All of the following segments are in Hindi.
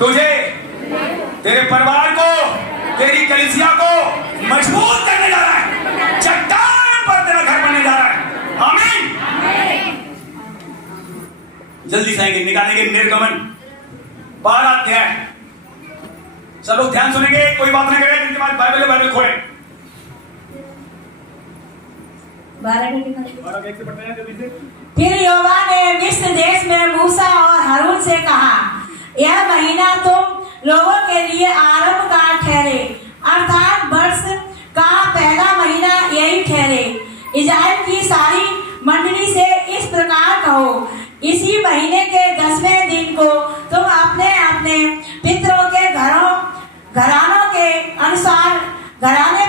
तुझे, तेरे परिवार को, तेरी कलीसिया को मजबूत करने जा रहा है। चट्टान पर तेरा घर बनने जा रहा है। आमीन। जल्दी से आएंगे, निकालेंगे निर्गमन 12 अध्याय। सब लोग ध्यान सुनेंगे, कोई बात ना करें। जिनके पास बाइबल खोले। 12 फिर यहोवा ने मिस्र देश में मूसा और हारून से कहा, यह महीना तुम लोगों के लिए आरंभ का ठहरे, अर्थात वर्ष का पहला महीना यही ठहरे। इस्राएल की सारी मंडली से इस प्रकार कहो, इसी महीने के 10वें दिन को तुम अपने अपने पितरों के घरानों के अनुसार घराने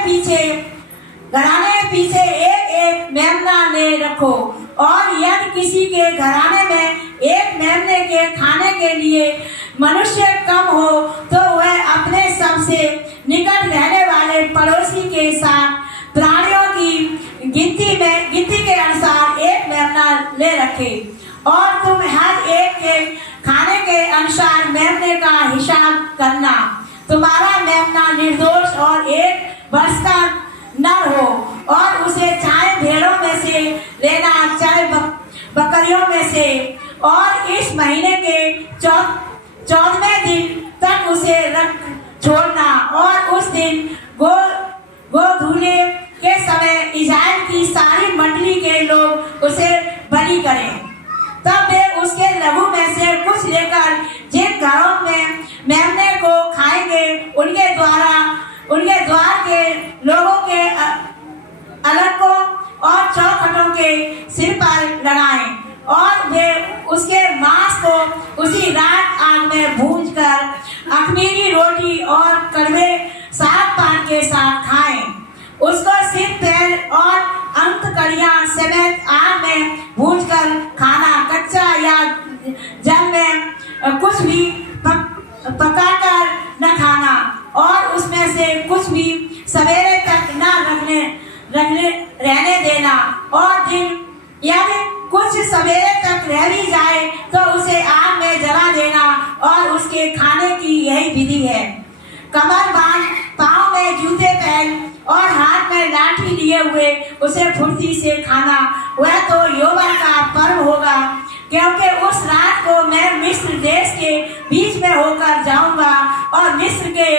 पीछे एक एक मेमना ले रखो। और यदि किसी के घराने में एक मेमने के खाने के लिए मनुष्य कम हो, तो वह अपने सबसे निकट रहने वाले पड़ोसी के साथ प्राणियों की गिनती के अनुसार एक मेमना ले रखे। और तुम हर एक के खाने के अनुसार मेमने का हिसाब करना। तुम्हारा मेमना निर्दोष और 1 वर्ष का नर हो, और उसे चाहे भेड़ों में से लेना, चाहे बकरियों में से। और इस महीने के 14वें दिन तक उसे रख छोड़ना। और उस दिन गोधूली के समय इस्राएल की सारी मंडली के लोग उसे बलि करें। तब वे उसके लहू में से कुछ लेकर जिन घरों में मेमने को खाएंगे, उनके द्वार के लोगों के अलगों और चौखटों के सिर पर लगाएं। और वे उसके मांस को उसी रात आग में भूनकर अख़मीरी रोटी और कड़वे साग पान के साथ खाएं। उसको सिर, पैर और अंत कड़ियां समेत आग में भूनकर खाना। कच्चा या जल में कुछ भी पकाकर न खाना, और उसमें से कुछ भी सवेरे तक न रहने देना। और यदि कुछ सवेरे तक रह भी जाए तो उसे आग में जला देना। और उसके खाने की यही विधि है। कमर बांध, पाँव में जूते पहन और हाथ में लाठी लिए हुए उसे फुर्ती से खाना। वह तो यहोवा का पर्व होगा, क्योंकि उस रात को मैं मिस्र देश के बीच में होकर जाऊंगा, और मिस्र के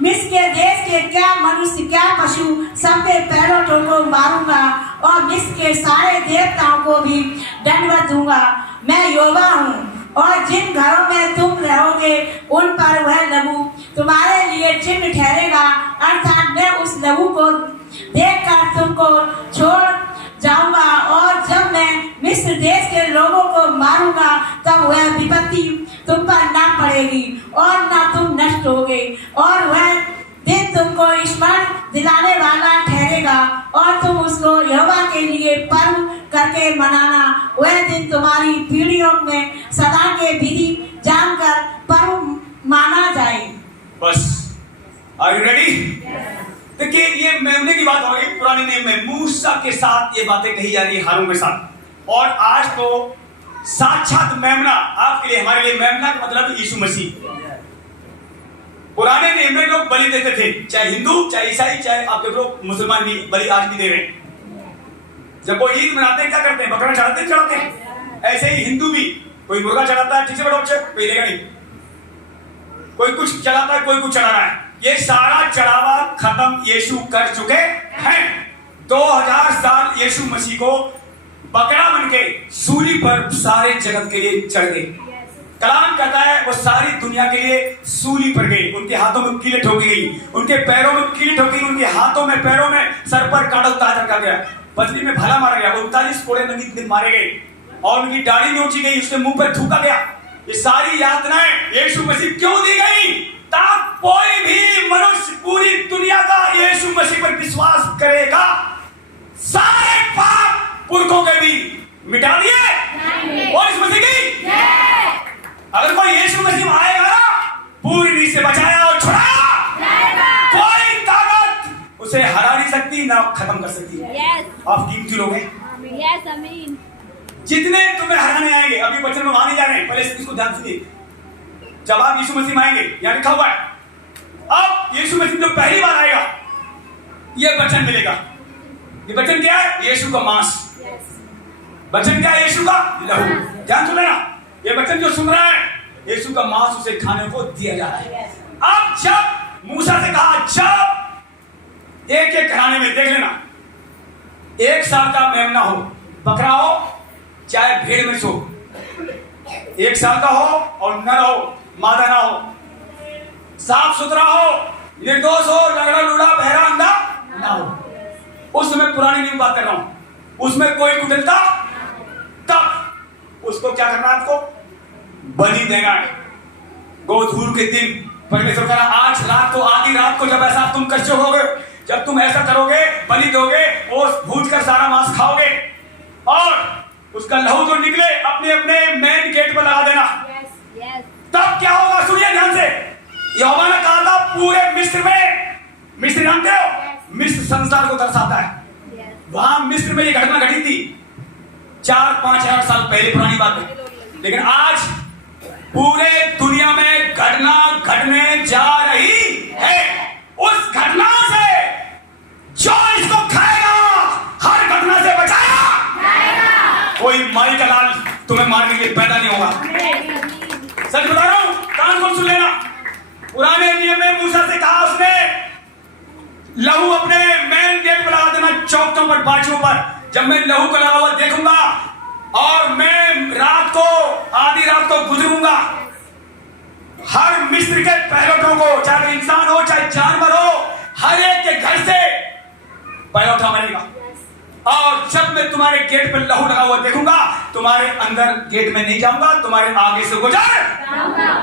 देश के क्या मनुष्य क्या पशु सबके पैरों को मारूंगा, और मिस्र के सारे देवताओं को भी दंडवत दूंगा। मैं यहोवा हूँ। और जिन घरों में तुम रहोगे उन पर वह लहू तुम्हारे लिए चिन्ह ठहरेगा, अर्थात मैं उस लहू को देखकर तुमको छोड़ जाऊंगा। और जब मैं मिस्र देश के लोगों को मारूंगा, तब वह विपत्ति तुम पर ना पड़ेगी और ना तुम नष्ट होगे। और वह दिन तुमको स्मरण दिलाने वाला ठहरेगा, और तुम उसको यहोवा के लिए पर्व करके मनाना। वह दिन तुम्हारी पीढ़ियों में सदा के विधि जानकर पर्व माना जाए। बस, आर यू रेडी? देखिए, ये मेमने की बात हो रही पुराने नियम में। मूसा के साथ ये बातें कही जा रही है, हारून के साथ। और आज तो साक्षात मेमना आपके लिए, हमारे लिए मेमना का मतलब यीशु मसीह। पुराने नियम में लोग बलि देते थे, चाहे हिंदू, चाहे ईसाई, चाहे आप देख लो मुसलमान भी बलि आज भी दे रहे हैं। जब वो ईद मनाते हैं क्या करते हैं? बकरा चढ़ाते हैं। ऐसे ही हिंदू भी कोई मुर्गा चढ़ाता है, ठीक से बड़ा बच्चे कोई लेगा नहीं, कोई कुछ चढ़ाता है, कोई कुछ चढ़ा रहा है। ये सारा चढ़ावा खत्म यीशु कर चुके हैं। 2000 साल यीशु मसीह को बकरा बनके सूली पर सारे जगत के लिए चढ़ गए। कलाम कहता है वो सारी दुनिया के लिए सूली पर गई। उनके हाथों में कीलें ठोकी गई, उनके पैरों में कीलें ठोकी गई, उनके हाथों में, पैरों में, सर पर कांटा ताज रखा गया, बदली में भाला मारा गया, 39 कोड़े नंगी मारे गए, और उनकी दाढ़ी नोची गई, उसके मुंह पर थूका गया। ये सारी यातनाएं यीशु मसीह क्यों दी गई? ताकि कोई भी मनुष्य पूरी दुनिया का यीशु मसीह पर विश्वास करेगा, सारे पाप पुरखों के भी मिटा दिए और इस मसीह की। अगर कोई यीशु मसीह में आएगा ना, पूरी रीत से बचाया और छुड़ाया, कोई ताकत उसे हरा नहीं सकती, ना खत्म कर सकती। आप कीमती लोग हैं। जितने तुम्हें हराने आएंगे, अभी वचन में वहां नहीं जा रहे हैं, पहले इसको ध्यान सुनिए। जब आप यीशु मसीह में आएंगे, यहाँ लिखा हुआ है, अब यीशु मसीह जो पहली बार आएगा, ये वचन मिलेगा। ये वचन क्या है? यीशु का मांस। वचन क्या है? यीशु का लहू। ध्यान सुन लेना, ये वचन जो सुन रहा है, यीशु का मांस उसे खाने को दिया जा रहा है। अब जब मूसा से कहा, जब एक एक घराने में, देख लेना, 1 साल का मेमना हो, बकरा हो, चाहे भेड़ में हो, 1 साल का हो और नर हो, मादा ना हो, साफ सुथरा हो, निर्दोष हो, लंगड़ा लूड़ा बहरा अंधा ना हो। उस समय पुरानी नहीं बात कर रहा हूं, उसमें कोई कुटिलता, तब उसको क्या करना है? आपको बलि देना है। गोधूर के दिन परमेश्वर कहा, आज रात को, आधी रात को जब ऐसा तुम कर चुकोगे, जब तुम ऐसा करोगे, बलि दोगे, और भूज कर सारा मांस खाओगे, और उसका लहू जो निकले अपने अपने मेन गेट पर लगा देना। तब क्या होगा? सुनिए ध्यान से। यहोवा ने कहा था पूरे मिस्र में, मिस्र जानते हो, मिस्र संसार को दर्शाता है। वहां मिस्र में ये घटना घटी थी 4-5 हजार साल पहले, पुरानी बात है। लेकिन आज पूरे दुनिया में घटना घटने जा रही है। उस घटना से जो इसको खाएगा, हर घटना से बचाएगा। कोई माई का लाल तुम्हें मारने के लिए पैदा नहीं होगा। सच बता रहा हूं, कान खोल सुन लेना। पुराने नियम में मूसा से कहा उसने, लहू अपने मेन गेट पर लगा देना, चौकों पर, बाजुओं पर। जब मैं लहू का लगा हुआ देखूंगा और मैं रात को, आधी रात को गुजरूंगा, हर मिस्र के पैरोठों को, चाहे इंसान हो चाहे जानवर हो, हर एक के घर से पैरोठा मरेगा। और जब मैं तुम्हारे गेट पर लहू लगा हुआ देखूंगा, तुम्हारे अंदर गेट में नहीं जाऊंगा, तुम्हारे आगे से गुजर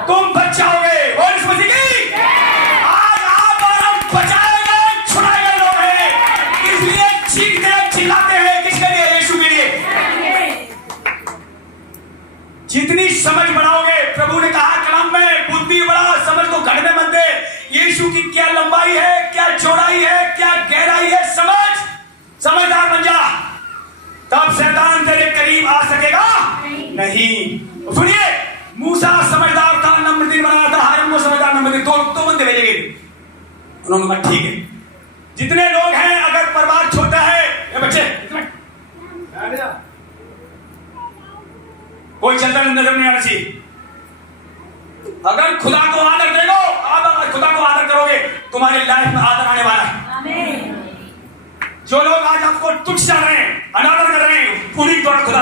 तुम बच जाओगे। और इस मसीह की आज आप और हम बचाए गए, छुड़ाए गए लोग हैं, इसलिए चीखते चिल्लाते हैं। किसके लिए? यीशु के लिए। जितनी समझ बढ़ाओगे, प्रभु ने कहा कलाम में, बुद्धि बढ़ा, समझ को घटने मत दे। यीशु की क्या लंबाई है, क्या चौड़ाई है, क्या गहराई है, समझदार बन जा, तब शैतान तेरे करीब आ सकेगा नहीं। सुनिए, मूसा समझदार था, नम्रदिन बनाया था, हारून को समझदार नम्रदिन, दो बंदे भेजे गए। उन्होंने कहा ठीक है, जितने लोग हैं, अगर परिवार छोटा है, ये बच्चे कोई चलता नजर नहीं आना चाहिए। अगर खुदा को आदर दे दो, आप अगर खुदा को आदर करोगे, तुम्हारी लाइफ में आदर आने वाला है। जो लोग आज आपको तुच्छ जा रहे हैं, अनादर कर रहे हैं, पूरी तौर खुदा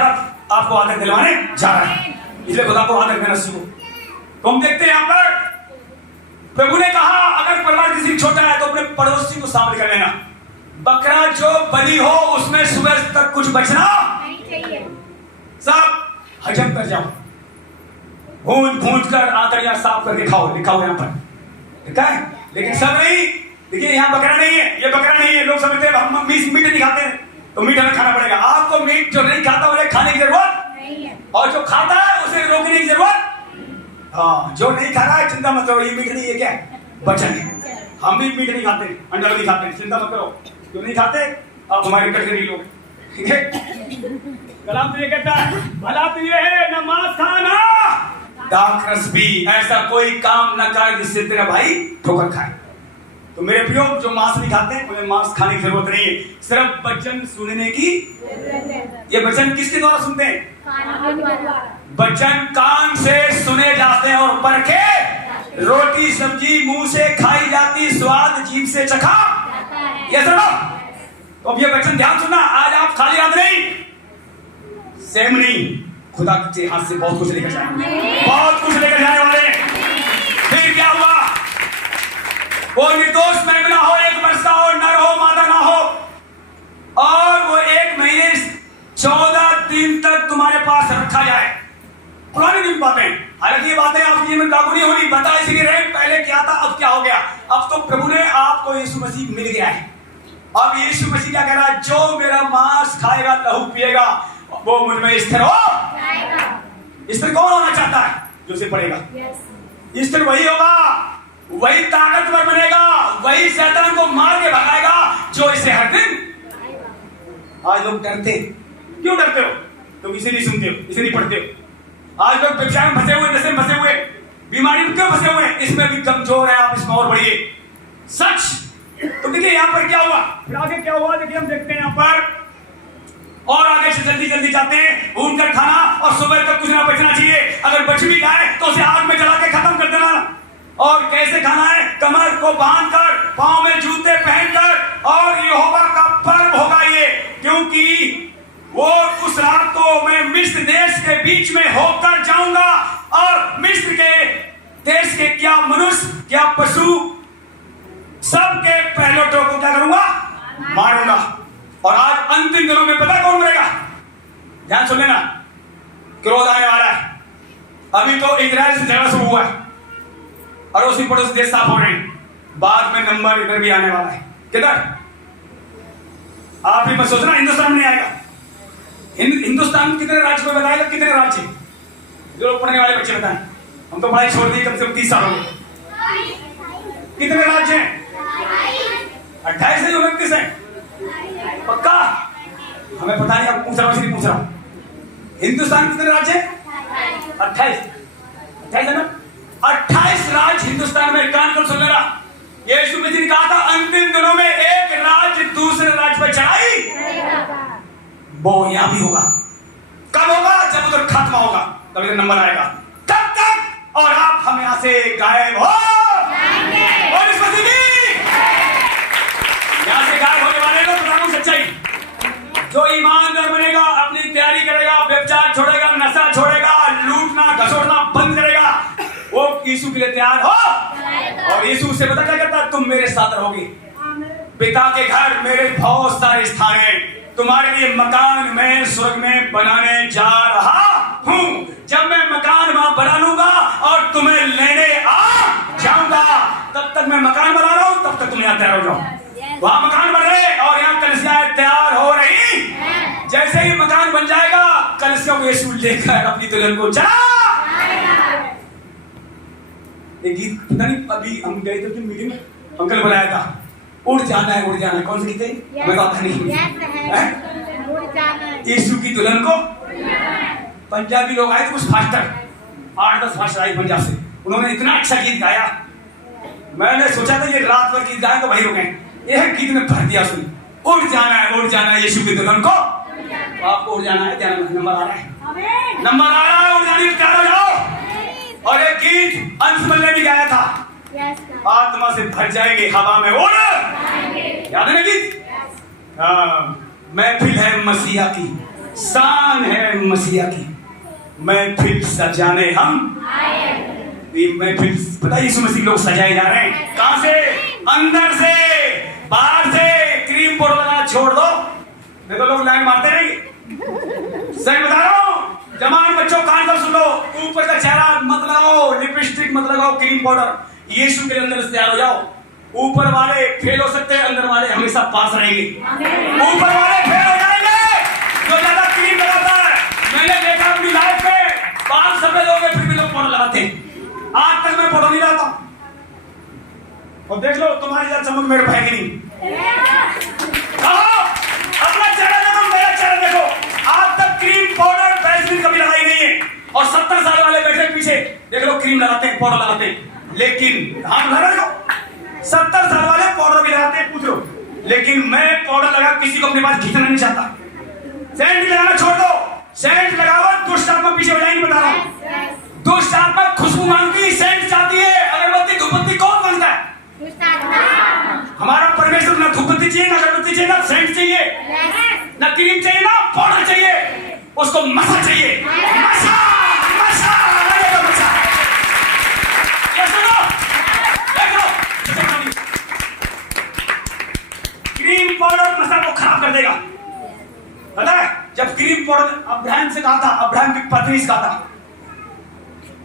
आपको आदर दिलवाने जा रहा है। इसलिए खुदा को आदर करना सीखो। तो हम देखते हैं यहाँ पर प्रभु ने कहा, अगर परिवार किसी छोटा है तो अपने पड़ोसी को शामिल कर लेना। बकरा जो बलि हो, उसमें सुबह तक कुछ बचना नहीं चाहिए, सब हजम कर जाओ, भूंज कर आकर यहाँ साफ करके खाओ, लिखा हुआ यहाँ पर, लिखा है। लेकिन सब नहीं, देखिए यहाँ बकरा नहीं है, ये बकरा नहीं है। लोग समझते हैं हम मीट नहीं खाते हैं तो मीट हमें खाना पड़ेगा। आपको मीट जो नहीं खाता उन्हें खाने की जरूरत नहीं है, और जो खाता है उसे रोकने की जरूरत। हाँ, जो नहीं खा रहा है चिंता मत करो, ये मीट नहीं है, क्या वचन है। हम भी मीट नहीं खाते, अंडा नहीं खाते, चिंता मत करो। जो नहीं खाते आप हमारे कटघरे लोग, ठीक है। कलाम तो ये कहता है, भला तो ये है न मांस खाना, दाखरस भी, ऐसा कोई काम न कर जिससे तेरा भाई ठोकर खाए। तो मेरे प्रियो, जो मांस नहीं खाते उन्हें मांस खाने की जरूरत नहीं है, सिर्फ वचन सुनने की। ये वचन किसके द्वारा सुनते हैं? वचन कान से सुने जाते हैं और परखे रोटी सब्जी मुंह से खाई जाती, स्वाद जीभ से चखा। ये सुनो, तो अब ये वचन ध्यान सुनना। आज आप खाली हाथ नहीं, सेम नहीं, खुदा के हाथ से बहुत कुछ लेकर जाए, बहुत कुछ लेकर जाने वाले हैं। फिर क्या हुआ? कोई निर्दोष मेमना हो, 1 वर्ष का हो, नर हो, मादा ना हो, और वो 1 महीने 14 दिन तक तुम्हारे पास रखा जाए। पुरानी दिन बातें, हालांकि ये बातें आपकी में लागू नहीं होनी, बता इसलिए रहे पहले क्या था, अब क्या हो गया। अब तो प्रभु ने आपको यीशु मसीह मिल गया है। अब यीशु मसीह क्या कह रहा है? जो मेरा मांस खाएगा, लहू पिएगा, वो मुझ में स्थिर हो जाएगा। स्थिर कौन होना चाहता है? जो उसे पड़ेगा। स्थिर वही होगा, वही ताकतवर बनेगा, वही शैतान को मार के भगाएगा जो इसे हर दिन। आज लोग डरते, क्यों डरते हो? तुम इसे नहीं सुनते हो, इसे नहीं पढ़ते हो। आज लोग व्यवसाय में फंसे हुए, नशे में फंसे हुए, बीमारी में क्यों फंसे हुए हैं? इसमें भी कमजोर है आप, इसमें और बढ़िए। सच। तो देखिए यहाँ पर क्या हुआ, फिर आगे क्या हुआ, देखिए हम देखते हैं यहाँ पर, और आगे से जल्दी जल्दी जाते हैं। भून कर खाना और सुबह तक कुछ ना बचना चाहिए। अगर बच भी जाए तो उसे आग में जला के खत्म कर देना। और कैसे खाना है? कमर को बांधकर, पांव में जूते पहनकर, और यहोवा का पर्व होगा ये, क्योंकि वो उस रात को मैं मिस्र देश के बीच में होकर जाऊंगा, और मिस्र के देश के क्या मनुष्य क्या पशु सबके पहलोटों को क्या करूंगा? मारूंगा। और आज अंतिम दिनों में पता कौन मरेगा? ध्यान सुन लेना, क्रोध आने वाला है। अभी तो इजराइल से झगड़ा शुरू हुआ है और उसी पड़ोसी देश साफ हो रहे हैं, बाद में नंबर इधर भी आने वाला है। किधर? आप ही मत सोचना हिंदुस्तान में नहीं आएगा। हिंदुस्तान कितने राज्य को बताएगा? कितने राज्य? जो लोग पढ़ने वाले बच्चे बताएं। हम तो पढ़ाई छोड़ दी कम से कम 30 साल हो गए। कितने राज्य हैं? 28 है, 29 है? पक्का? हमें पता नहीं, अब पूछ रहा हूं, इसलिए पूछ रहा हूं। हिंदुस्तान कितने राज्य हैं? 28 है ना? 28 राज्य हिंदुस्तान में। कान खोल सुन लेना, यीशु मसीह ने कहा था अंतिम दिनों में एक राज्य दूसरे राज्य पर चढ़ाई, वो यहां भी होगा। कब होगा? जब उधर खात्मा होगा, तब इधर नंबर आएगा। तब तक और आप हम यहां से गायब हो जाएंगे। और इस मसीह यहां से गायब होने वाले लोग, बता रहा हूं सच्चाई, जो ईमानदार बनेगा, अपनी तैयारी करेगा, व्यभिचार छोड़ेगा, नशा छोड़ेगा, लूटना घसोड़ना बंद करेगा, वो यीशु के लिए तैयार हो। और यीशु से पता क्या कहता? तुम मेरे साथ रहोगे। पिता के घर मेरे बहुत सारे स्थान हैं, तुम्हारे लिए मकान मैं स्वर्ग में बनाने जा रहा हूं। जब मैं मकान वहां बना लूंगा और तुम्हें लेने आ जाऊंगा, तब तक मैं मकान बना रहा हूं, तब तक तुम यहां तैयार हो जाओ। वहां मकान बन रहे और यहाँ कलिसियाएं तैयार हो रही। जैसे ही मकान बन जाएगा, कलिसियों को यीशु लेकर अपनी दुल्हन को चला। एक गीत पता नहीं, अभी हम गए थे मीटिंग में, अंकल बुलाया था, उड़ जाना है, उड़ जाना है। कौन सी गीत है? हमें तो आता नहीं। यीशु की दुल्हन को। पंजाबी लोग आए थे कुछ फास्टर, 8-10 फास्टर आए पंजाब से, उन्होंने इतना अच्छा गीत गाया, मैंने सोचा था ये रात भर गीत गाए तो वही रुके। यह गीत में भर दिया सुन, उड़ जाना है यीशु की दुल्हन को। तो आपको उड़ जाना है, नंबर आ रहा है, नंबर आ रहा है, उड़ जाने तैयार हो जाओ। और एक गीत अंशुमन ने भी गाया था, आत्मा से भर जाएंगे, हवा में उड़। याद है ना गीत? महफिल है मसीहा की, शान है मसीहा की, महफिल सजाने हम। ये महफिल पता, यीशु मसीह लोग सजाए जा रहे हैं। कहां से? अंदर से, बाहर से। क्रीम पाउडर लगाना छोड़ दो, नहीं तो लोग लाइन मारते रहेंगे। सही बता रहा हूं, जवान बच्चों कान कर सुनो, ऊपर का चेहरा मत लगाओ, लिपस्टिक मत लगाओ, क्रीम पाउडर। यीशु के अंदर तैयार हो जाओ। ऊपर वाले फेल हो सकते हैं, अंदर वाले हमेशा पास रहेंगे। ऊपर वाले फेल हो जाएंगे जो ज्यादा क्रीम लगाता है। मैंने देखा अपनी लाइफ में, बाल सफेद हो गए फिर भी लोग पाउडर लगाते हैं। आज तक मैं पाउडर नहीं लगाता, और देख लो तुम्हारी ज्यादा चमक मेरे भाई की नहीं। अपना चेहरा देखो, मेरा चेहरा देखो, आज तक क्रीम पाउडर वैसलीन कभी लगाई नहीं है। और 70 साल वाले बैठे पीछे, देख लो क्रीम लगाते हैं, पाउडर लगाते हैं, लेकिन हाथ लगा दो, 70 साल वाले पाउडर भी लगाते हैं, पूछ लो। लेकिन मैं पाउडर लगा किसी को अपने पास खींचना नहीं चाहता। सेंट लगाना छोड़ दो, सेंट लगाओ, दुष्ट आत्मा पीछे हो जाएंगी, बता रहा हूं। दुष्ट आत्मा खुशबू मांगती, सेंट चाहती है। अगरबत्ती धूपबत्ती कौन मांगता है? हमारा परमेश्वर ना धूपबत्ती चाहिए, ना अगरबत्ती चाहिए, ना सेंट चाहिए, ना क्रीम चाहिए, ना पाउडर चाहिए, उसको मसा चाहिए। मसा, मसा, लगेगा मसा। क्रीम पाउडर मसा को खराब कर देगा, पता है? जब क्रीम पाउडर अब्राहम से कहा था, अब्राहम की पत्नी से कहा था,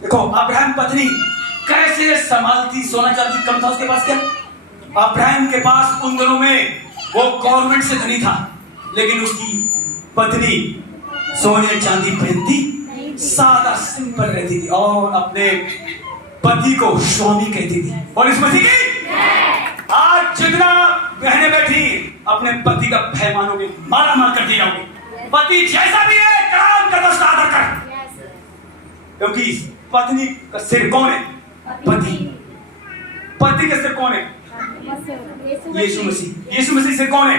देखो अब्राहम पत्नी कैसे संभालती, सोना चांदी कम था उसके पास क्या? अब्राहम के पास उन दिनों में वो गवर्नमेंट से धनी था, लेकिन उसकी पत्नी सोने चांदी पहनती, सादा सिंपल रहती थी और अपने पति को स्वामी कहती थी। और इस पति की आज जितना बहनें बैठी अपने पति का भय मानोगे, मारा मार कर दी जाओगे। पति जैसा भी है काम कर, उसका आदर कर, क्योंकि पत्नी का सिर कौन है? पति। पति के सिर कौन है? यीशु मसीह। यीशु मसीह सिर कौन है?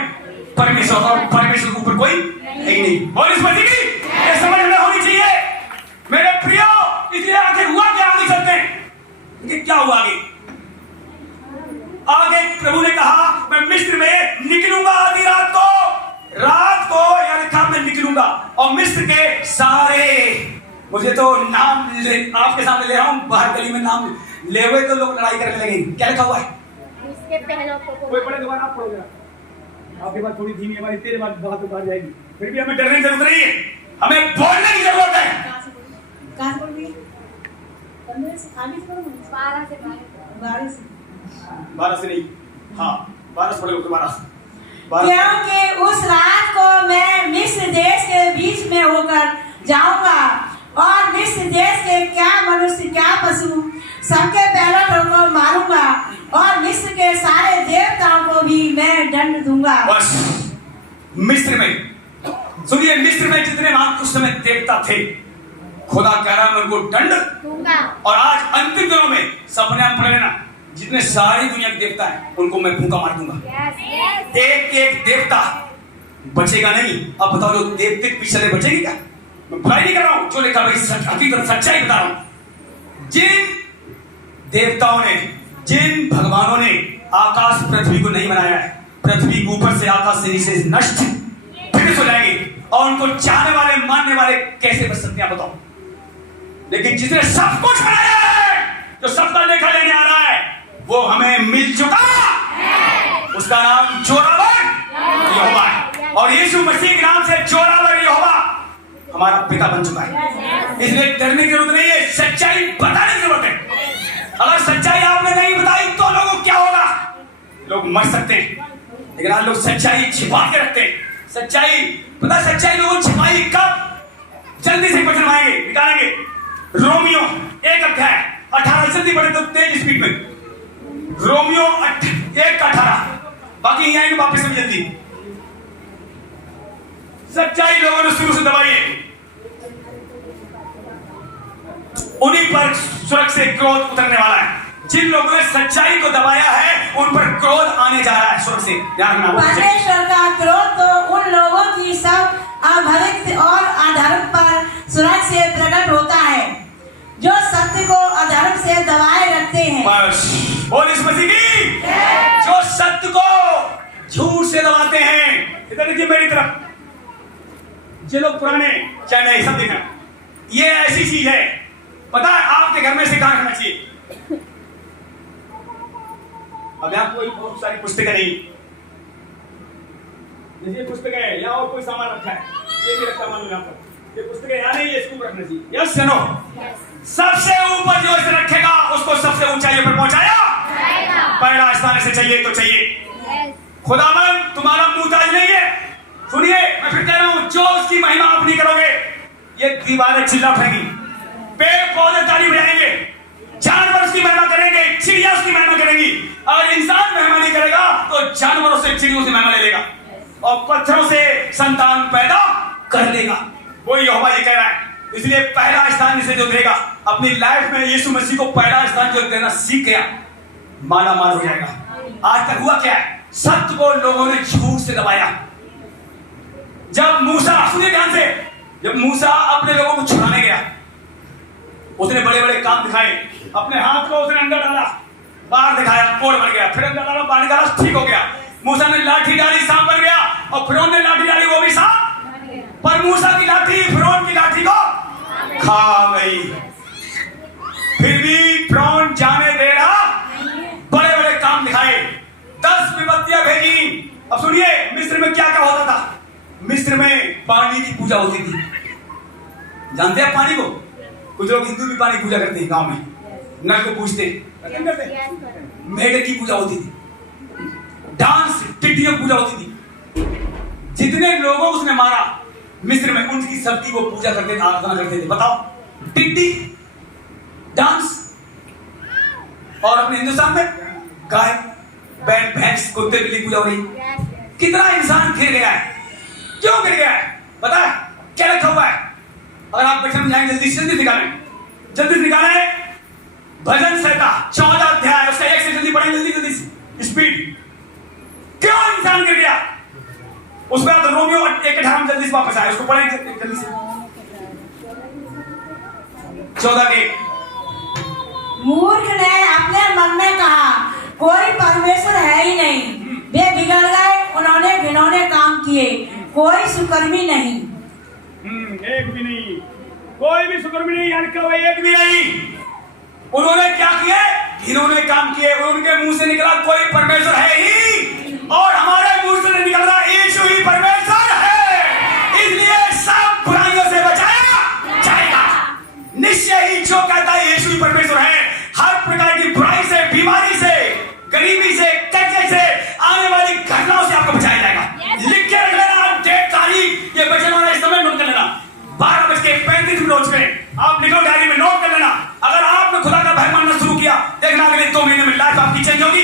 परमेश्वर। और परमेश्वर के ऊपर कोई है ही नहीं। और इस मसीह की ये समझ में होनी चाहिए मेरे प्रियो। इसलिए आखिर हुआ क्या? आगे चलते हैं कि क्या हुआ आगे। आगे प्रभु ने कहा मैं मिस्र में निकलूंगा आधी रात को या लिखा मैं निकलूंगा और मिस्र के सारे, मुझे तो नाम आपके सामने ले रहा हूं, बाहर गली में नाम ले हुए तो लोग लड़ाई करने लगेंगे। क्या लिखा हुआ है? इसके पहले कोई पढ़े दोबारा आप पढ़ोगे। आपके बात थोड़ी धीमी है, तेरे बात बहुत तो बाहर जाएगी। फिर भी हमें डरने की जरूरत नहीं है, हमें बोलने की जरूरत है। कहां से बोल रही है? 15 से आगे से बोलो। 12 से नहीं, हाँ 12 से पढ़ोगे दोबारा। क्योंकि उस रात को मैं मिस्र देश के बीच में होकर जाऊंगा और मिस्र देश के क्या मनुष्य क्या पशु सबके पैरों को मारूंगा और मिस्र के सारे देवताओं को भी मैं दंड दूंगा। बस मिस्र में सुनिए, मिस्र में जितने वहां उस समय देवता थे, खुदा कह रहा है मैं उनको दंड दूंगा। और आज अंतिम दिनों में सपने हम पढ़ लेना, जितने सारी दुनिया के देवता हैं उनको मैं भूखा मार दूंगा। एक एक देवता बचेगा नहीं। अब बताओ जो देवते के पीछे बचेगी क्या? मैं बुराई नहीं कर रहा हूं, जो लिखा भाई हकीकत सच्चाई बता रहा हूं। जिन देवताओं ने, जिन भगवानों ने आकाश पृथ्वी को नहीं बनाया है, पृथ्वी के ऊपर से आकाश से नीचे नष्ट फिनिश हो जाएंगे और उनको चाहने वाले मानने वाले कैसे बच सकते हैं बताओ। लेकिन जिसने सब कुछ बनाया है, जो सबका लेखा लेने आ रहा है, वो हमें मिल चुका है। उसका नाम जोरावर यहोवा है और यीशु मसीह के नाम से जोरावर यहोवा हमारा पिता बन चुका है। इसलिए डरने की जरूरत नहीं है, सच्चाई बताने की जरूरत है। अगर सच्चाई आपने नहीं बताई तो लोगों को क्या होगा? लोग मर सकते हैं, लेकिन आज लोग सच्चाई छिपा के रखते हैं। सच्चाई पता, सच्चाई लोगों छिपाई कब? जल्दी से क्वेश्चन आएंगे, निकालेंगे। रोमियो 1 अध्याय 18 जल्दी पढ़े तो तेज स्पीड में। रोमियो 1:18, बाकी यहीं आएंगे वापस में जल्दी। सच्चाई लोगों ने शुरू से दबाई है, उन्हीं पर स्वर्ग से क्रोध उतरने वाला है। जिन लोगों ने सच्चाई को दबाया है उन पर क्रोध आने जा रहा है स्वर्ग से। परमेश्वर का क्रोध तो उन लोगों की सब अभक्त और अधर्म पर स्वर्ग से प्रकट होता है जो सत्य को अधर्म से दबाए रखते हैं। बस बोल इस मसीह की, जो सत्य को झूठ से दबाते हैं। इधर देखिए मेरी तरफ, जो लोग पुराने चाहे नए सब देखना, ये ऐसी चीज है पता है आपके घर में से कहां रखना चाहिए। अब यहाँ कोई बहुत सारी पुस्तकें नहीं, ये पुस्तकें है या और कोई सामान रखा है, ये भी रखा मान लो यहाँ पर, ये पुस्तकें यहाँ नहीं, ये इसको रखना चाहिए। यस या नो? सबसे ऊपर जो इसे रखेगा उसको सबसे ऊंचाई पर पहुंचाया पहला स्थान से चाहिए तो चाहिए। खुदावन तुम्हारा मुहताज नहीं है। सुनिए मैं फिर कह रहा हूं, जो उसकी महिमा आप नहीं करोगे ये दीवारें चिल्ला उठेंगी, पेड़ पौधे ताली बजाएंगे, जानवर उसकी महिमा करेंगे, चिड़िया उसकी महिमा करेंगी। अगर इंसान महिमा नहीं करेगा तो जानवरों से चिड़ियों से महिमा ले लेगा और पत्थरों से संतान पैदा कर लेगा। वो यहोवा ये कह रहा है। इसलिए पहला स्थान इसे जो देगा अपनी लाइफ में, यीशु मसीह को पहला स्थान जो देना सीख गया, माला माल हो जाएगा। आज तक हुआ क्या है? सत्य को लोगों ने झूठ से दबाया। जब मूसा, सुनिए ध्यान से, जब मूसा अपने लोगों को छुड़ाने गया, उसने बड़े बड़े काम दिखाए। अपने हाथ को उसने अंदर डाला, बाहर दिखाया, कोड़ बन गया, फिर अंदर डाला, बाहर निकाला, ठीक हो गया। मूसा ने लाठी डाली, सांप बन गया, और फिरौन ने लाठी डाली, वो भी सांप। पर मूसा की लाठी फिरौन की लाठी को खा गई। फिर भी फिरौन जाने दे रहा, बड़े बड़े काम दिखाए, 10 विपत्तियां भेजी। अब सुनिए मिस्र में क्या क्या होता था। मिस्र में पानी की पूजा होती थी, जानते हैं पानी को? कुछ लोग हिंदू भी पानी पूजा करते हैं, गांव में नल को पूजते हैं। मेढक की पूजा होती थी, डांस टिड्डियों की पूजा होती थी। जितने लोगों को उसने मारा मिस्र में, उनकी सबकी वो पूजा करते थे, आराधना करते थे। बताओ, टिड्डी, डांस। और अपने हिंदुस्तान में गाय, बैल, भैंस, कुत्ते, बिल्ली पूजा हो रही। कितना इंसान गिर गया है। क्यों गिर गया है पता है? क्या लिखा हुआ है? अगर आप बैठे में जाएंगे, जल्दी से निकालें, जल्दी निकालें। भजन संहिता 14 अध्याय, उसका एक से जल्दी पढ़ेंगे, जल्दी स्पीड। क्यों इंसान गिर गया? उसके बाद रोमियो 1:18 में जल्दी से वापस आए, उसको पढ़ेंगे जल्दी से। 14 के। मूर्ख ने अपने मन में कहा, कोई परमेश्वर है ही नहीं। वे बिगड़ गए, उन्होंने घिनौने काम किए, कोई सुकर्मी नहीं। एक भी नहीं, कोई भी सुकर्मी नहीं, यानी कि एक भी नहीं। उन्होंने क्या किए? घिनौने काम किए। उनके मुंह से निकला कोई परमेश्वर है ही, और हमारे मुंह से निकल रहा यीशु ही परमेश्वर है। इसलिए सब बुराइयों से बचाया जाएगा। निश्चय ही जो कहता है यीशु ही परमेश्वर है, हर प्रकार की बुराई से, बीमारी से, गरीबी से, कर्जे से, आने वाली घटनाओं से आपको बचाया जाएगा। लिख के रख लेना, डेट, तारीख, ये बचने वाला इस समय नोट कर लेना। 12:35 पे आप लिखो, डायरी में नोट कर लेना। अगर आपने खुदा का भय मानना शुरू किया, देखना अगले 2 महीने में लाइफ आपकी चेंज होगी।